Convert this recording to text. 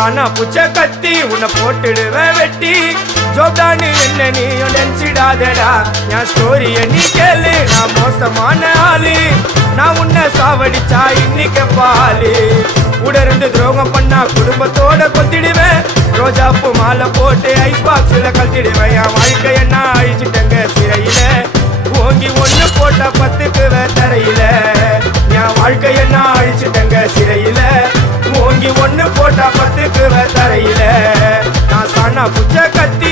சானா புச்ச கத்தி உன்னை போட்டுடுவேன் வெட்டி ஜோப்டானு என்ன நீயும் நினைச்சிடாதடா என் ஸ்டோரிய நீ கேளு நான் மோசமான ஆளு நான் உன்னை சாவடிச்சா இன்னைக்கு பாலு கூட இருந்து துரோகம் பண்ணா குடும்பத்தோட கொத்திடுவேன் ரோஜாப்பு மாலை போட்டு ஐஸ் பாக்ஸ்ல கழட்டிடுவேன் என் வாழ்க்கைய நான் அழிச்சிட்டங்க சிறையில ஓங்கி ஒண்ணு போட்ட 10க்கு தரையில என் வாழ்க்கைய நான் அழிச்சிட்டங்க சிறையில ஓங்கி ஒண்ணு போட்டா 10க்கு தரையில நான் சானா புச்ச கத்தி